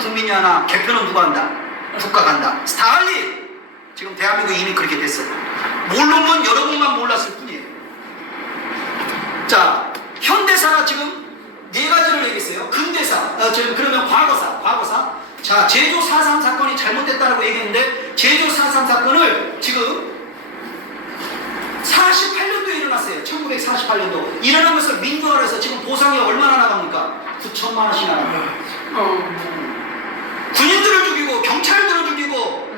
국민이 하나, 개표는 누가 한다? 국가 간다. 스탈린! 지금 대한민국 이미 그렇게 됐어요. 모르는 건 여러분만 몰랐을 뿐이에요. 자, 현대사가 지금 네 가지를 얘기했어요. 근대사, 어, 지금 그러면 과거사, 과거사. 자, 제조 4.3 사건이 잘못됐다고 얘기했는데, 제조 4.3 사건을 지금 48년도에 일어났어요. 1948년도. 일어나면서 민주화를 해서 지금 보상이 얼마나 나갑니까? 9천만 원씩 나갑니다. 군인들을 죽이고, 경찰들을 죽이고,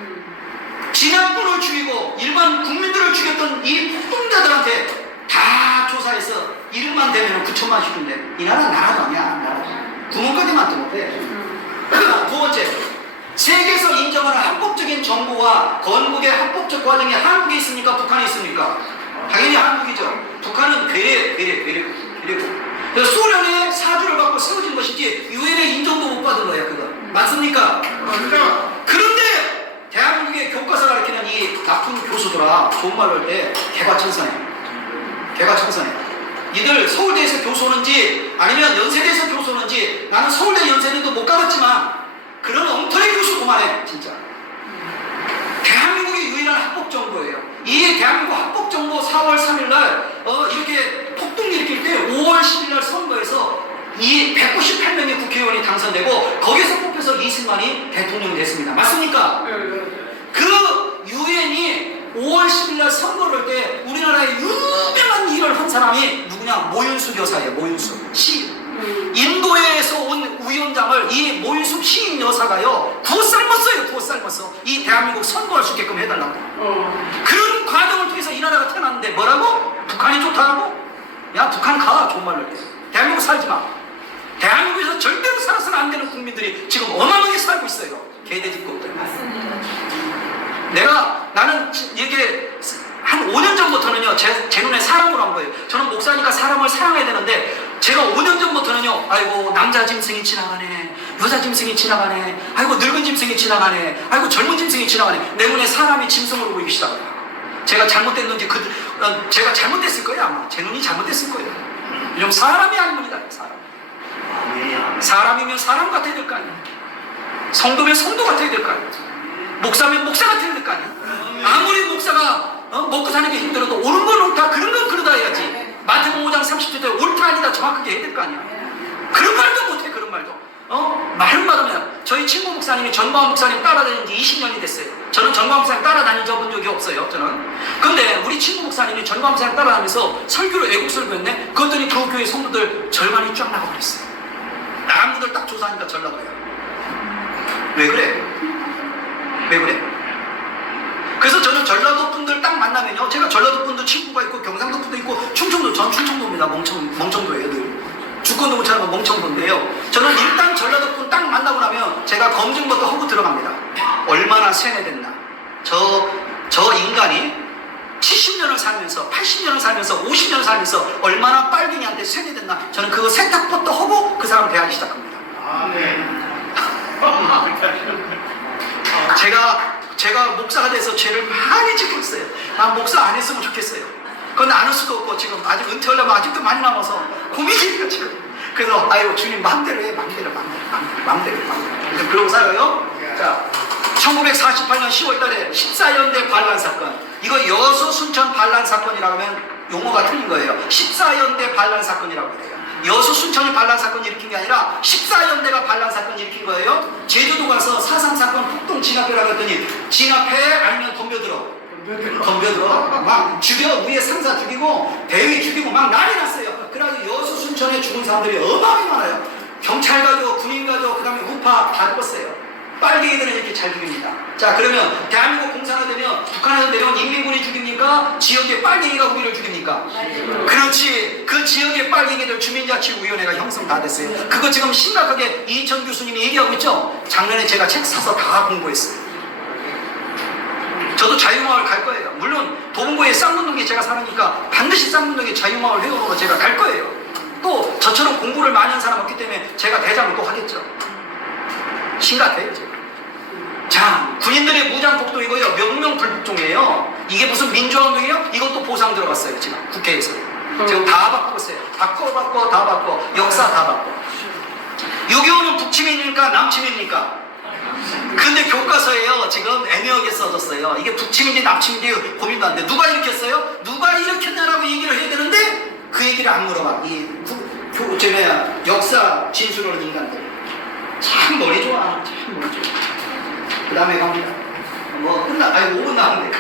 진압군을 죽이고, 일반 국민들을 죽였던 이 폭동자들한테 다 조사해서 이름만 대면 9천만 원씩 준대. 이 나라 나라도 아니야. 나라. 구멍까지만 도 못해. 두 번째, 세계에서 인정하는 합법적인 정보와 건국의 합법적 과정이 한국에 있습니까? 북한에 있습니까? 당연히 한국이죠. 북한은 괴뢰, 괴뢰, 괴뢰. 그래서 소련의 사주를 받고 세워진 것이지 유엔의 인정도 못 받은 거예요, 그거. 맞습니까? 그런데 대한민국의 교과서 가르치는 이 나쁜 교수들아, 좋은 말로 할 때 개과천선해. 개과천선해. 니들 서울대에서 교수 오는지 아니면 연세대에서 교수 오는지 나는 서울대 연세대도 못 가봤지만 그런 엉터리 교수 그만해 진짜 대한민국의 유일한 합법정보예요 이 대한민국 합법정보 4월 3일날 어, 이렇게 폭동 일으킬 때 5월 10일날 선거에서 이 198명의 국회의원이 당선되고 거기서 뽑혀서 이승만이 대통령이 됐습니다 맞습니까? 그 유엔이 5월 10일 날 선거를 할 때 우리나라의 유명한 일을 한 사람이 누구냐? 모윤숙 여사예요. 모윤숙 시. 인도에서 온 위원장을 이 모윤숙 시인 여사가요 구워 삶았어요. 구워 삶았어. 이 대한민국 선거할 수 있게끔 해달라고. 그런 과정을 통해서 이 나라가 태어났는데 뭐라고? 북한이 좋다고? 야 북한 가 좋은 말로 해. 대한민국 살지 마. 대한민국에서 절대로 살아서는 안 되는 국민들이 지금 어마어마하게 살고 있어요. 개돼지국들. 내가 나는 이게 한 5년 전부터는요 제, 제 눈에 사람으로 한 거예요. 저는 목사니까 사람을 사랑해야 되는데 제가 5년 전부터는요 아이고 남자 짐승이 지나가네 여자 짐승이 지나가네 아이고 늙은 짐승이 지나가네 아이고 젊은 짐승이 지나가네 내 눈에 사람이 짐승으로 보이기 시작해요. 제가 잘못됐는지 그 어, 제가 잘못됐을 거예요 아마 제 눈이 잘못됐을 거예요. 좀 사람이 아닙니다 사람. 사람이면 사람 같아야 될 거 아니에요. 성도면 성도 같아야 될 거 아니에요. 목사면 목사 같아야 될 거 아니에요. 아무리 목사가 어, 먹고 사는 게 힘들어도 옳은 건 옳다, 그런 건 그러다 해야지. 마태복음 5장 30절 때 옳다 아니다 정확하게 해야 될 거 아니야. 그런 말도 못해, 그런 말도. 어? 말은 받으면 저희 친구 목사님이 전광 목사님 따라다닌 지 20년이 됐어요. 저는 전광 목사님 따라다닌 적은 적이 없어요, 저는. 근데 우리 친구 목사님이 전광 목사님 따라다니면서 설교를 외국 설교했네? 그랬더니 그 교회 성도들 절반이 쫙 나가버렸어요. 나간 분들 딱 조사하니까 전라도예요. 왜 그래? 왜 그래? 그래서 저는 전라도 분들 딱 만나면요. 제가 전라도 분도 친구가 있고 경상도 분도 있고 충청도 전 충청도입니다. 멍청 멍청도예요. 늘. 주권도 못 차는 건 멍청도인데요. 저는 일단 전라도 분 딱 만나고 나면 제가 검증부터 하고 들어갑니다. 얼마나 세뇌됐나. 저, 저 인간이 70년을 살면서 80년을 살면서 50년을 살면서 얼마나 빨갱이한테 세뇌됐나. 저는 그거 세탁부터 하고 그 사람 대하기 시작합니다. 제가 제가 목사가 돼서 죄를 많이 짓고 있어요. 난 목사 안 했으면 좋겠어요. 그건 안할 수도 없고 지금 아직 은퇴하려면 아직도 많이 남아서 고민이에요 지금. 그래서 아유 주님 마음대로 해 마음대로 마음대로 마음대로 마음대로 마음대로 그러고 살아요. 자 1948년 10월달에 14연대 반란 사건 이거 여수 순천 반란 사건이라고 하면 용어가 틀린 거예요. 14연대 반란 사건이라고 해요. 여수 순천이 반란 사건 일으킨 게 아니라 14연대가 반란 사건 일으킨 거예요. 제주도 가서 사상 사건 폭동 진압해라고 했더니 진압해 아니면 덤벼들어. 덤벼들어. 막 죽여 위에 상사 죽이고 대위 죽이고 막 난리 났어요. 그래가지고 여수 순천에 죽은 사람들이 어마어마하게 많아요. 경찰 가족, 군인 가족, 그 다음에 우파 다 죽었어요. 빨갱이들은 이렇게 잘 죽입니다. 자 그러면 대한민국 공산화 되면 북한에서 내려온 인민군이 죽입니까? 지역의 빨갱이가 우리를 죽입니까? 그렇지. 그 지역의 빨갱이들 주민자치위원회가 형성 다 됐어요. 그거 지금 심각하게 이천 교수님이 얘기하고 있죠? 작년에 제가 책 사서 다 공부했어요. 저도 자유마을 갈 거예요. 물론 도봉구에 쌍문동에 제가 사니까 반드시 쌍문동에 자유마을 회원으로 제가 갈 거예요. 또 저처럼 공부를 많이 한 사람 없기 때문에 제가 대장을 또 하겠죠. 심각해요. 지금. 자, 군인들의 무장 폭동이고요. 명명불복종이에요. 이게 무슨 민주화운동이에요? 이것도 보상 들어갔어요. 지금 국회에서. 지금 다 바꾸고 있어요. 바꿔 바꿔 다 바꿔. 역사 다 바꿔. 6.25는 북침입니까? 남침입니까? 근데 교과서에요 지금 애매하게 써졌어요 이게 북침인지 남침인지 고민도 안 돼 누가 일으켰어요? 누가 일으켰냐라고 얘기를 해야 되는데 그 얘기를 안 물어봐 이 국- 교, 저 뭐야 역사 진술하는 인간들 참 머리 좋아 참 머리 좋아 그 다음에 갑니다. 뭐 끝나 아니 5분 남았네.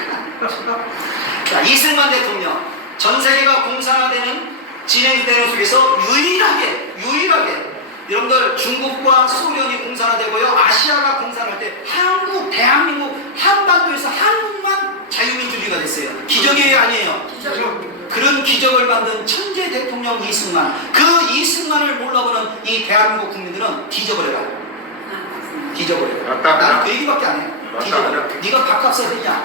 자 이승만 대통령. 전 세계가 공산화되는 진행되는 속에서 유일하게 유일하게 여러분들 중국과 소련이 공산화되고요. 아시아가 공산화할 때 한국 대한민국 한반도에서 한국만 자유민주주의가 됐어요. 기적이 아니에요? 그런 기적을 만든 천재 대통령 이승만. 그 이승만을 몰라보는 이 대한민국 국민들은 뒤져버려라 뒤져버려라 맞다. 나는 그 얘기밖에 안 해. 맞다. 뒤져버려 네가 밥값을 했냐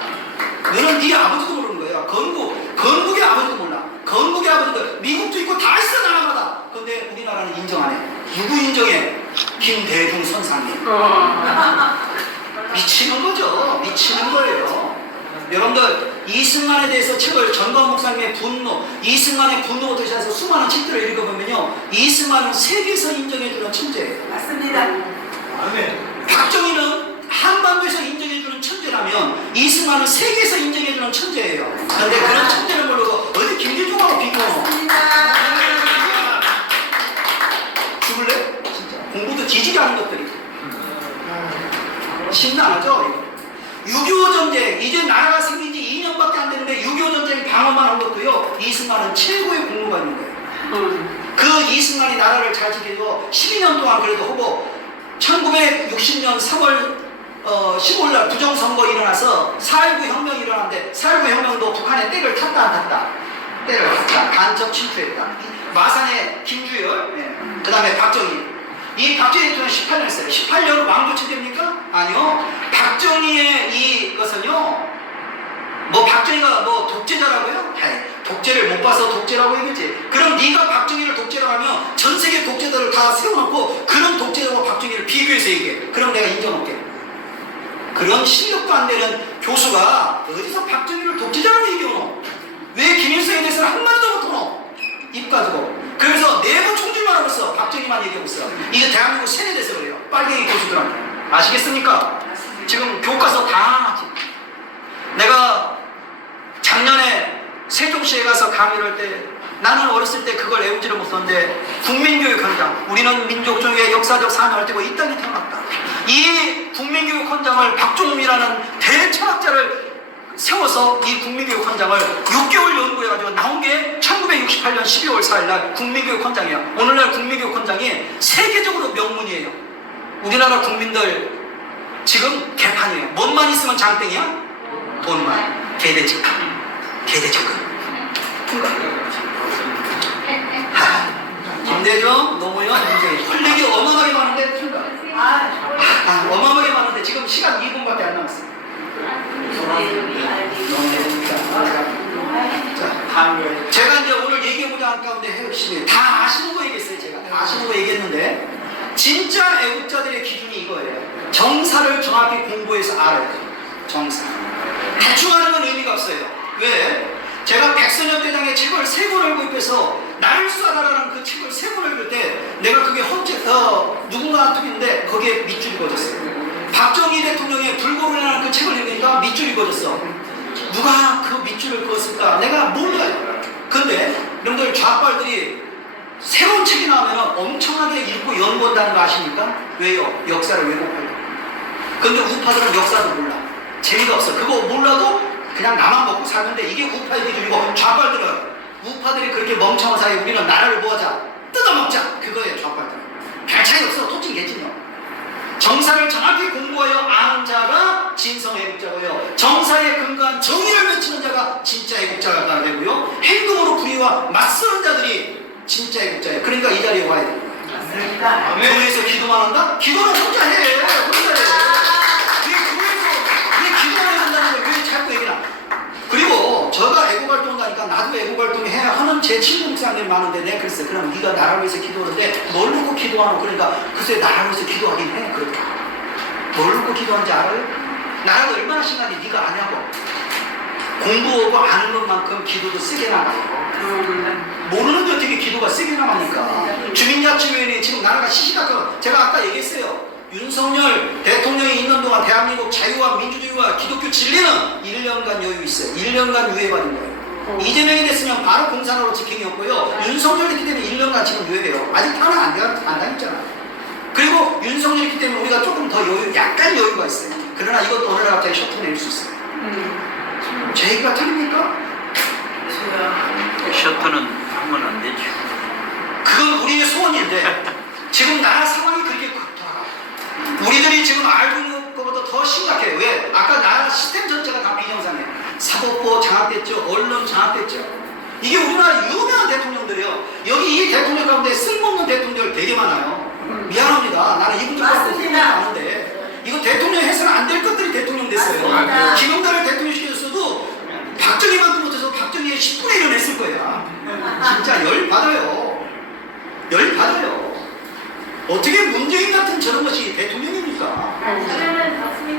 너는 네 아버지도 모르는 거야 건국 건국의 아버지도 몰라. 건국의 아버지도 미국도 있고 다 있어 나라마다. 근데 우리나라는 인정 안 해. 누구 인정해? 김대중 선상님 미치는 거죠. 미치는 거예요. 여러분들 이승만에 대해서 책을 전광 목사님의 분노 이승만의 분노부터 시작해서 수많은 책들을 읽어보면요. 이승만은 세계에서 인정해주는 천재예요. 맞습니다. 아멘. 박정희는 한반도에서 인정해주는 천재라면 이승만은 세계에서 인정해주는 천재예요. 그런데 그런 천재를 모르고 어디 김대중하고? 맞습니다. 죽을래? 진짜 공부도 뒤지게 하는 것들이 심란하죠? 6.25 전쟁 이제 나라가 생긴 지 2년밖에 안 됐는데 6.25 전쟁 방어만 한 것도요 이승만은 최고의 공로가 있는 거예요. 그 이승만이 나라를 잘 지키고 12년 동안 그래도 하고 1960년 3월 어, 15일 날 부정선거 일어나서 4.19 혁명이 일어났는데 4.19 혁명도 북한의 때를 탔다 안 탔다? 때를 탔다. 간접 침투했다. 마산의 김주열, 그 다음에 박정희. 이 박정희 대통령 18년 했어요. 18년 왕조 체제입니까? 아니요. 박정희의 이것은요, 뭐 박정희가 뭐 독재자라고요? 아이, 독재를 못 봐서 독재라고 얘기지. 그럼 네가 박정희를 독재라고 하면 전 세계 독재자를 다 세워놓고 그런 독재자와 박정희를 비교해서 얘기해. 그럼 내가 인정할게. 그런 실력도 안 되는 교수가 어디서 박정희를 독재자라고 얘기하노? 왜 김일성에 대해서는 한마디도 못하노? 입 가지고. 그래서 내부 총질만 하고 있어. 박정희만 얘기하고 있어. 이게 대한민국 세뇌돼서 그래요. 빨갱이 교수들한테. 아시겠습니까? 지금 교과서 다 내가 작년에 세종시에 가서 강의를 할 때 나는 어렸을 때 그걸 외우지를 못했는데 국민교육 현장 우리는 민족 중에 역사적 사명을 띠고 이 땅에 태어났다. 이 국민교육 현장을 박종움이라는 대철학자를 세워서 이 국민교육 현장을 6개월 연구해가지고 나온 게 1968년 12월 4일 날 국민교육 현장이야. 오늘날 국민교육 현장이 세계적으로 명문이에요. 우리나라 국민들 지금 개판이에요. 뭔만 있으면 장땡이야? 돈만. 개대지 개대지금 김대중 노무현 문재인 헐렉이 어마어마하게 많은데 아, 아, 어마어마하게 많은데 지금 시간 2분밖에 안 남았어 자, 제가 이제 오늘 얘기해보자 할 가운데 핵심이 다 아시는 거 얘기했어요 제가. 다 아시는 거 얘기했는데 진짜 애국자들의 기준이 이거예요. 정사를 정확히 공부해서 알아야 돼요 정사. 대충 하는 건 의미가 없어요 왜? 제가 백선엽 대장의 책을 세 권을 구입해서 나를 쏴다라는 그 책을 세 권을 읽을 때 내가 그게 헌재 어, 누군가 뜻인데 거기에 밑줄이 그어졌어요 박정희 대통령의 불고론이라는 그 책을 읽으니까 밑줄이 그어졌어 누가 그 밑줄을 그었을까 내가 몰라요 근데 여러분들 좌빨들이 새로운 책이 나오면 엄청나게 읽고 연구한다는 거 아십니까? 왜요? 역사를 왜곡하려고 근데 우파들은 역사도 몰라. 재미가 없어. 그거 몰라도 그냥 나만 먹고 사는데 이게 우파의 기준이고 좌빨들은 우파들이 그렇게 멍청한 사이에 우리는 나라를 뭐하자? 뜯어먹자. 그거예요 좌빨들은. 별 차이 없어. 토칭 개진이요. 정사를 정확히 공부하여 아는 자가 진성 애국자고요. 정사에 근거한 정의를 외치는 자가 진짜 애국자가 되고요. 행동으로 불의와 맞서는 자들이 진짜 애국자예요. 그러니까 이 자리에 와야 돼요. 맞습니다. 교회에서 기도만 한다? 기도는 혼자 해. 혼자 해. 왜 교회에서 왜 기도만 한다는 걸 왜 자꾸 얘기나? 그리고 저가 애국 활동하니까 나도 애국 활동 해야 하는 제 친구 목사님 많은데 내가 그랬어. 그럼 네가 나라를 위해서 기도하는데 뭘 놓고 기도하노? 그러니까 글쎄 나라를 위해서 기도하긴 해. 그렇게. 뭘 놓고 기도하는지 알아요? 나라가 얼마나 심한지 네가 아냐고. 공부하고 아는 것만큼 기도도 세게 나가요. 음, 모르는데 어떻게 기도가 세게 남합니까? 주민자치위원회 지금 나라가 시시각각 제가 아까 얘기했어요. 윤석열 대통령이 있는 동안 대한민국 자유와 민주주의와 기독교 진리는 1년간 여유 있어요. 1년간 유예받은 거예요. 이재명이 됐으면 바로 공산으로 직행이었고요. 윤석열이 있기 때문에 1년간 지금 유예해요. 아직 탄핵 안, 당- 안 당했잖아. 그리고 윤석열이 있기 때문에 우리가 조금 더 여유, 약간 여유가 있어요. 그러나 이것도 날 갑자기 셔터 내릴 수 있어요. 제 얘기가 틀립니까? 셔터는 하면 안 되죠. 그건 우리의 소원인데 지금 나라 상황이. 우리들이 지금 알고 있는 것보다 더 심각해요. 왜? 아까 나라 시스템 전체가 다 비정상이에요. 사법부 장악됐죠. 언론 장악됐죠. 이게 우리나라 유명한 대통령들이에요. 여기 이 대통령 가운데 쓸모없는 대통령 되게 많아요. 미안합니다. 나는 갖고 맞습니다. 생각이 많은데 이거 대통령 해서는 안 될 것들이 대통령 됐어요. 맞습니다. 김영달을 대통령 시켰어도 박정희만큼 못해서 박정희의 10분의 1은 했을 거야. 진짜 열 받아요. 열 받아요. 어떻게 문재인 같은 저런 것이 대통령입니까?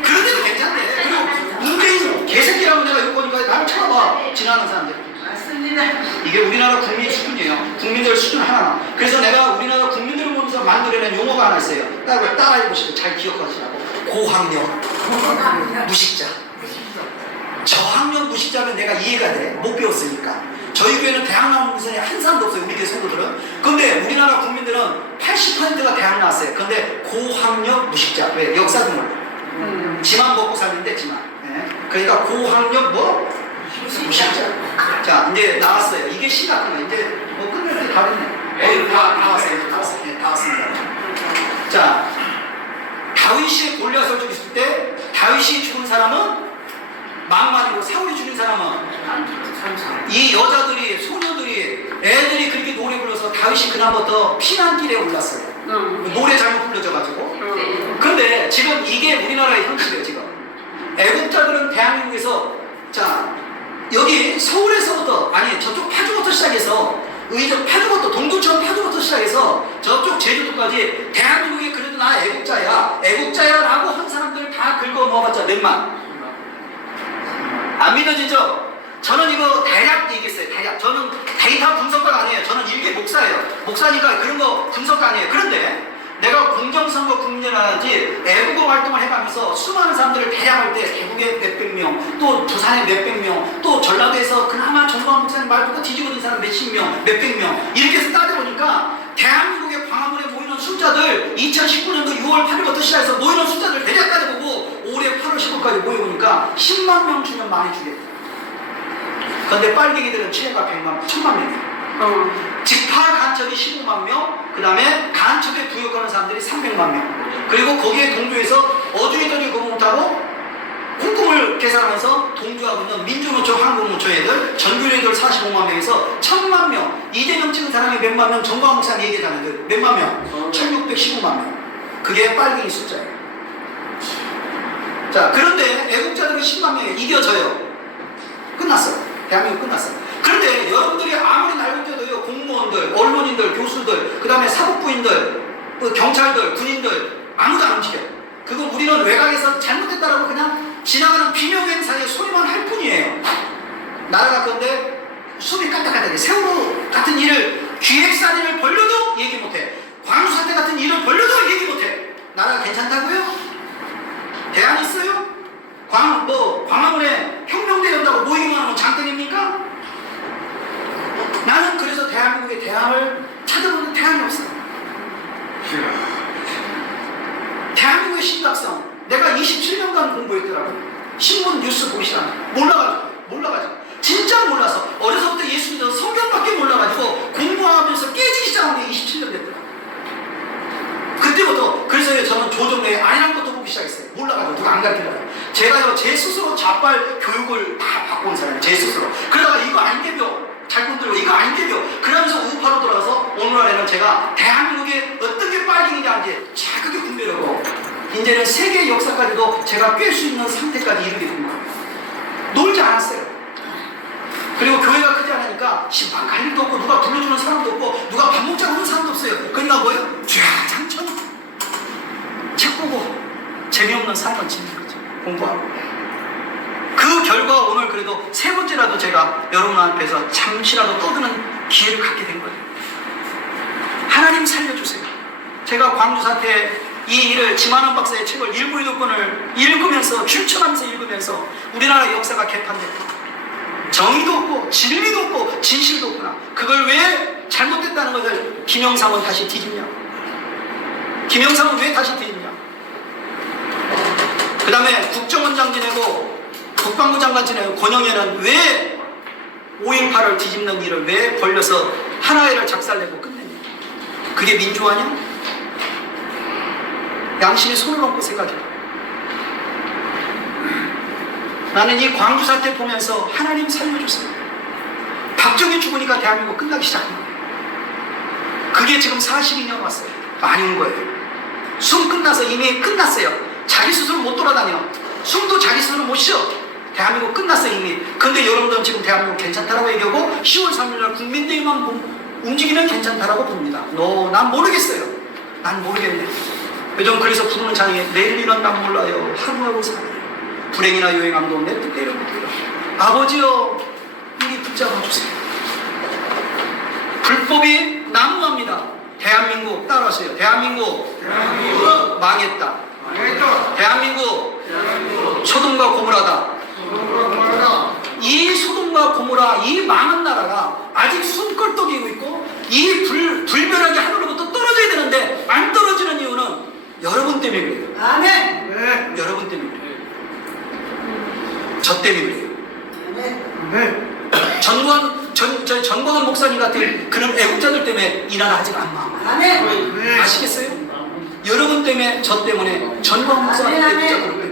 그런데도 괜찮네. 그리고 문재인 개새끼라고 내가 욕 보니까 나를 쳐다봐. 지나가는 사람들. 맞습니다. 이게 우리나라 국민 수준이에요. 국민들 수준 하나. 그래서 내가 우리나라 국민들을 보면서 만들어낸 용어가 하나 있어요. 따라 따라해보시고 잘 기억하시라고. 고학력, 무식자. 저학력 무식자면 내가 이해가 돼. 못 배웠으니까. 저희 교회는 대학 나온 분이 한 사람도 없어요. 우리 교회 성도들은. 근데 우리나라 국민들은 80%가 대학 나왔어요. 근데 고학력 무식자. 왜? 역사공을. 지만 먹고 살는데 지만. 예. 그러니까 고학력 뭐? 무식자. 자, 이제 나왔어요. 이게 심각한 거예요. 이제 뭐 끝낼 때다 됐네. 어, 다, 다 왔어요. 다 왔어요. 네, 다 왔습니다. 자, 다윗이 골리앗을 죽였을 때 다윗이 죽은 사람은 만만이고 사울이 죽인 사람은 이 여자들이 소녀들이 애들이 그렇게 노래 불러서 다윗이 그날부터 피난길에 올랐어요. 노래 잘못 불러져가지고. 근데 지금 이게 우리나라의 현실이에요 지금. 애국자들은 대한민국에서 자 여기 서울에서부터 아니 저쪽 파주부터 시작해서 의정 파주부터 동두천 파주부터 시작해서 저쪽 제주도까지 대한민국이 그래도 나 애국자야 애국자야라고 한 사람들 다 긁어 모아봤자 몇만 안 믿어지죠? 저는 이거 대략 얘기했어요. 대략. 저는 데이터 분석가 아니에요. 저는 일개 목사예요. 목사니까 그런 거 분석가 아니에요. 그런데 내가 공정선거 국민이라든지 애국어 활동을 해가면서 수많은 사람들을 대략할 때 대구에 몇백 명, 또 부산에 몇백 명, 또 전라도에서 그나마 정광 목사님 말고 또 뒤집어진 사람 몇십 명, 몇백 명 이렇게 해서 따져보니까 대한민국의 광화문에 모이는 숫자들 2019년도 6월 8일부터 시작해서 모이는 숫자들 대략 따져보고 올해 8월 15일까지 모여보니까 10만 명 주면 많이 주겠다. 그런데 빨갱이들은 700만 100만 1000만 명이에요. 직파 간첩이 15만 명, 그 다음에 간첩에 부역하는 사람들이 300만 명. 그리고 거기에 동조해서 어주이들이 그거 못하고 콩콩을 계산하면서 동조하고 있는 민주노총, 한국노총 애들, 전교 애들 45만 명에서 1000만 명. 이재명 찍은 사람이 몇만 명, 정광 목사님 얘기하는 그 몇만 명? 1615만 명. 그게 빨갱이 숫자예요. 자, 그런데 애국자들은 10만 명에 이겨져요. 끝났어요. 대한민국 끝났어요. 그런데 여러분들이 아무리 날고 뛰어도요, 공무원들, 언론인들, 교수들, 그 다음에 사법부인들, 그 경찰들, 군인들, 아무도 안 움직여. 그거 우리는 외곽에서 잘못했다라고 그냥 지나가는 비명행사의 소리만 할 뿐이에요. 나라가 그런데 숨이 까딱까딱해. 세월호 같은 일을 기획사진을 벌려도 얘기 못해. 광주사태 같은 일을 벌려도 얘기 못해. 나라가 괜찮다고요? 대안 있어요? 광, 뭐, 광화문에 혁명대 연다고 모이기만 하면 장땡입니까? 나는 그래서 대한민국의 대안을 찾아보는 대안이 없어. 대한민국의 심각성. 내가 27년간 공부했더라고. 신문 뉴스 싫어. 몰라가지고. 몰라가지고. 진짜 몰라서. 어려서부터 예수 믿어서 성경밖에 몰라가지고 공부하면서 깨지기 시작한 게 27년 됐더라고. 그때부터 그래서 저는 조정래 아니란 것도 보기 시작했어요. 몰라가지고 누가 안 가르쳐요. 제가요 제 스스로 자발 교육을 다온 사람이에요. 제 스스로. 그러다가 이거 아닌데요. 잘 건드리고 이거 아닌데요. 그러면서 우파로 돌아가서 오늘날에는 제가 대한민국에 어떤 게 빨갱이냐인지 자극이 분별하고 이제는 세계 역사까지도 제가 꿰 수 있는 상태까지 이르게 된 거예요. 놀지 않았어요. 그리고 교회가 크지 않으니까 신방 갈 일도 없고 누가 불러주는 사람도 없고 누가 밥 먹자고 하는 사람도 없어요. 그러니까? 쫙장천 책 보고 재미없는 삶을 지는 거죠. 공부하고. 그 결과 오늘 그래도 세 번째라도 제가 여러분 앞에서 잠시라도 떠드는 기회를 갖게 된 거예요. 하나님 살려주세요. 제가 광주 사태 이 일을 지만원 박사의 책을 일부 이도권을 읽으면서 출처하면서 읽으면서 우리나라 역사가 개판됐다. 정의도 없고 진리도 없고 진실도 없구나. 그걸 왜 잘못됐다는 것을 김영삼은 다시 뒤집냐? 김영삼은 왜 다시 뒤집냐? 그 다음에 국정원장 지내고 국방부 장관 지내고 권영애는 왜 5.18을 뒤집는 일을 왜 벌려서 하나회를 작살내고 끝냈냐? 그게 민주화냐? 양심이 손을 얹고 생각해봐. 나는 이 광주 사태 보면서 하나님 살려주세요. 박정희 죽으니까 대한민국 끝나기 시작한 거예요. 그게 지금 42년 왔어요. 온 거예요. 숨 끝나서 이미 끝났어요. 자기 스스로 못 돌아다녀. 숨도 자기 스스로 못 쉬어. 대한민국 끝났어 이미. 근데 여러분들은 지금 대한민국 괜찮다라고 얘기하고 10월 3일날 국민대회만 보- 움직이면 괜찮다라고 봅니다. 너, 난 모르겠어요. 난 모르겠네. 요즘 그래서 부르는 장에 내일이란 난 몰라요. 하루하루 살아요. 불행이나 요행함도 내 뜻대로 못해요. 아버지여, 우리 붙잡아 주세요. 불법이 난무합니다. 대한민국 따라하세요. 대한민국, 어, 망했다. 대한민국 소돔과 고무라다. 이 소돔과 고무라 이 망한 나라가 아직 숨걸떡이고 있고 이 불, 불벼락이 하늘로부터 떨어져야 되는데 안 떨어지는 이유는 여러분 때문에 그래요. 아멘. 여러분 때문에 그래요. 저 때문에 그래요. 전권 전, 저 전광훈 목사님 같은 그런 애국자들 때문에 이 나라 아직 안 망. 아멘. 아시겠어요? 여러분 때문에 저 때문에 전광훈 목사 같은 아멘, 아멘. 애국자 그룹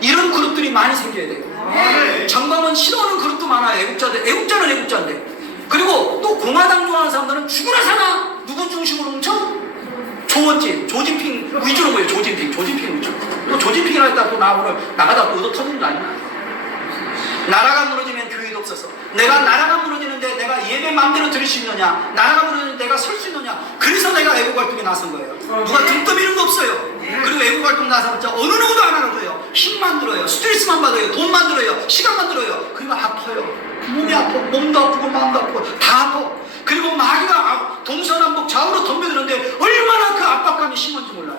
이런 그룹들이 많이 생겨야 돼요. 아멘. 전광훈 싫어하는 그룹도 많아요. 애국자들. 애국자는 애국자인데. 그리고 또 공화당 좋아하는 사람들은 죽으나 사나 누구 중심으로 뭉쳐? 조원진, 조진핑 위주로 보여. 조진핑, 조진핑 위주로. 또 조진핑이라 했다 또나 나가다 또 터지는 거 아니야? 나라가 무너지 없어서. 내가 나라가 무너지는데 내가 예배 마음대로 드릴 수 있느냐? 나라가 무너지는데 내가 설 수 있느냐? 그래서 내가 애국 활동에 나선 거예요. 누가 등 떠미는 거 없어요. 그리고 애국 활동 나서봤자 어느 누구도 안 알아줘요. 힘만 들어요. 스트레스만 받아요. 돈만 들어요. 시간만 들어요. 그리고 아파요. 몸이 아파. 몸도 아프고 마음도 아프고 다 아파. 그리고 마귀가 아- 동서남북 좌우로 덤벼드는데 얼마나 그 압박감이 심한지 몰라요.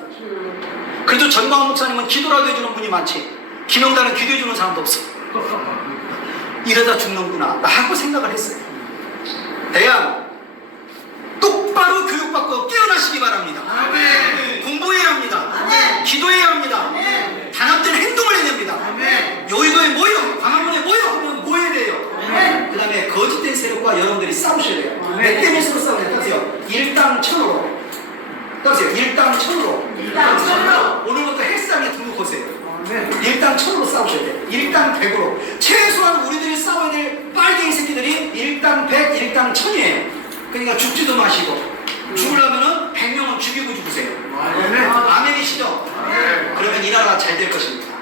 그래도 전광훈 목사님은 기도라도 해주는 분이 많지. 김영단은 기도해주는 사람도 없어 이러다 죽는구나 하고 생각을 했어요. 대양 똑바로 교육받고 깨어나시기 바랍니다. 공부해야 합니다. 아멘. 기도해야 합니다. 아멘. 단합된 행동을 해야 됩니다. 아멘. 여의도에 모여, 광화문에 모여 하면 모여야 돼요. 아멘. 그 다음에 거짓된 세력과 여러분들이 싸우셔야 돼요. 아멘. 몇대 몇으로 싸우냐? 따세요. 일당 천으로. 따세요. 일당 천으로. 일당 천으로. 오늘부터 헬스장에 등록하세요. 일당 천으로 싸우셔야 돼요. 일당 백으로. 최소한 우리들이 싸워야 될 빨갱이 새끼들이 일당 백, 일당 천이에요. 그러니까 죽지도 마시고. 죽으려면은 백 명은 죽이고 죽으세요. 아멘이시죠? 그러면 이 나라가 잘 될 것입니다.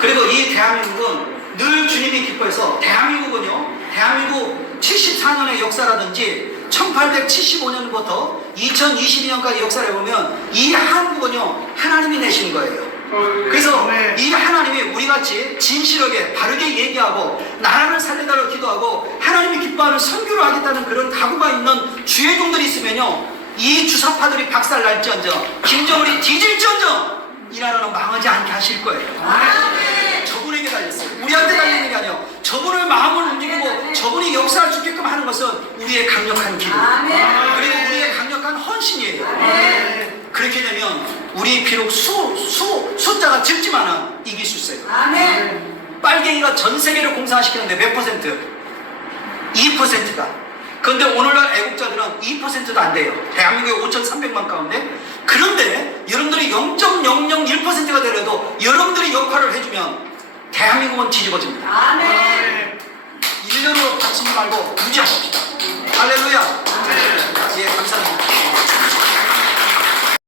그리고 이 대한민국은 늘 주님이 기뻐해서 대한민국은요, 대한민국 74년의 역사라든지 1875년부터 2022년까지 역사를 해보면 이 한국은요, 하나님이 내신 거예요. 그래서 이 하나님이 우리 같이 진실하게 바르게 얘기하고 나라를 살려달라고 기도하고 하나님이 기뻐하는 선교를 하겠다는 그런 각오가 있는 주의 종들이 있으면요 이 주사파들이 박살 날지언정 김정은이 뒤질지언정 이 나라는 망하지 않게 하실 거예요. 저분에게 달렸어요 우리한테 달리는 게 아니에요 저분의 마음을 움직이고 저분이 역사할 수 있게끔 하는 것은 우리의 강력한 기도. 그리고 우리의 강력한 헌신이에요 아멘. 그렇게 되면 우리 비록 수, 수, 숫자가 적지만은 이길 수 있어요. 아멘. 빨갱이가 전 세계를 공산시키는데 몇 퍼센트? 2%가. 그런데 오늘날 애국자들은 2%도 안 돼요. 대한민국의 5,300만 가운데. 그런데 여러분들이 0.001%가 되려도 여러분들이 역할을 해주면 대한민국은 뒤집어집니다. 아멘. 일년으로 다치지 말고 유지하십시다. 할렐루야. 예, 감사합니다.